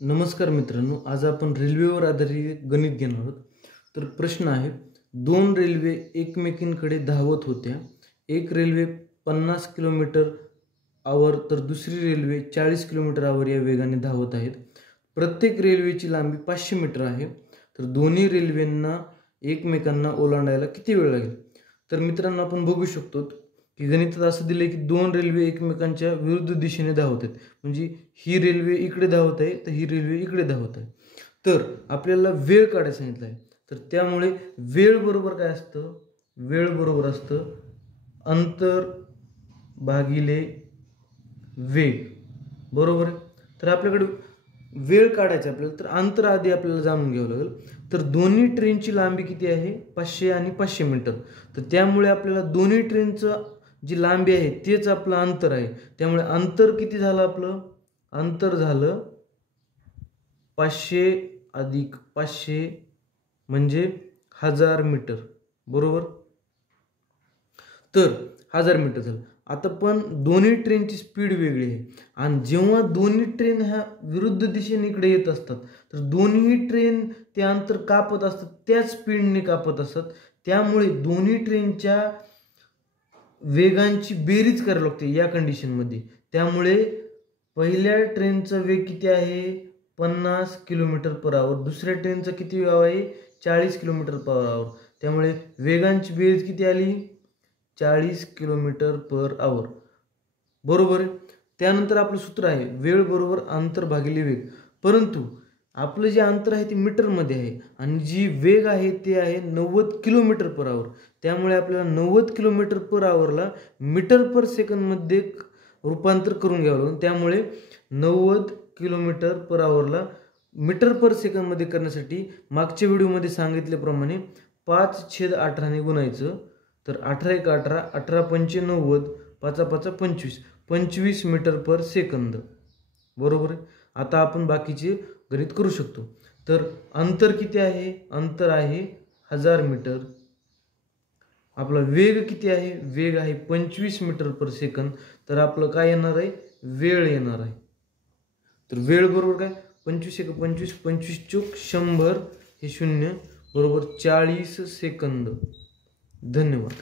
नमस्कार मित्रांनो, आज आपण रेल्वेवर आधारित गणित घेणार आहोत। तर प्रश्न आहे, दोन रेल्वे एकमेकींकडे धावत होत्या। एक रेल्वे 50 किलोमीटर आवर तर दुसरी रेल्वे 40 किलोमीटर आवर या वेगाने धावत आहेत। प्रत्येक रेल्वेची लांबी 500 मीटर आहे। तर दोन्ही रेल्वेंना एकमेकांना ओलांडायला किती वेळ लागेल? तर मित्रांनो, आपण बघू शकतो की गणितात असं दिलंय की दोन रेल्वे एकमेकांच्या विरुद्ध दिशेने धावत आहेत। म्हणजे ही रेल्वे इकडे धावत आहे तर ही रेल्वे इकडे धावत आहे। तर आपल्याला वेळ काढायला सांगितलं आहे। तर त्यामुळे वेळ बरोबर काय असतं? वेळ बरोबर असतं अंतर भागिले वेग, बरोबर आहे। तर आपल्याकडे वेळ काढायचा आपल्याला, तर अंतर आधी आपल्याला जाणून घ्यावं लागेल। तर दोन्ही ट्रेनची लांबी किती आहे? 500 आणि 500 मीटर। तर त्यामुळे आपल्याला दोन्ही ट्रेनचं जी लांबी आहे तेच आपलं अंतर आहे। त्यामुळे अंतर किती झालं? आपलं अंतर झालं 500 अधिक 500 म्हणजे 1000 मीटर, बरोबर। तर 1000 मीटर झालं। आता पण दोन्ही ट्रेनची स्पीड वेगळी आहे आणि जेव्हा दोन्ही ट्रेन ह्या विरुद्ध दिशेने इकडे येत असतात तर दोन्ही ट्रेन ते अंतर कापत असतात, त्याच स्पीडने कापत असतात। त्यामुळे दोन्ही ट्रेनच्या वेगांची बेरीज करावी लागते या कंडिशनमध्ये। त्यामुळे पहिल्या ट्रेनचा वेग किती आहे? 50 किलोमीटर पर आवर। दुसऱ्या ट्रेनचा किती वेग आहे? 40 किलोमीटर पर आवर। त्यामुळे वेगांची बेरीज किती आली? 40 किलोमीटर पर आवर, बरोबर आहे। त्यानंतर आपलं सूत्र आहे वेळ बरोबर अंतर भागिले वेग। परंतु आपलं जे अंतर आहे ते मीटरमध्ये आहे आणि जी वेग आहे ते आहे 90 किलोमीटर पर आवर। त्यामुळे आपल्याला 90 किलोमीटर पर आवरला मीटर पर सेकंदमध्ये रूपांतर करून घ्यावं लागेल। त्यामुळे 90 किलोमीटर पर आवरला मीटर पर सेकंदमध्ये करण्यासाठी मागच्या व्हिडिओमध्ये सांगितल्याप्रमाणे 5/18 ने गुणायचं। तर 18 × 18, 18 × 5 = 90, 5 × 5 = 25, 25 मीटर पर सेकंद, बरोबर आहे। आता आपण बाकीचे गणित करू शकतो। तर अंतर किती आहे? अंतर आहे 1000 मीटर। आपला वेग किती आहे? वेग आहे 25 मीटर पर सेकंद। तर आपलं काय येणार आहे? वेळ येणार आहे। तर वेळ बरोबर काय? 25 × 25, 25 × 100 हे 0 बरोबर 40 सेकंद। धन्यवाद।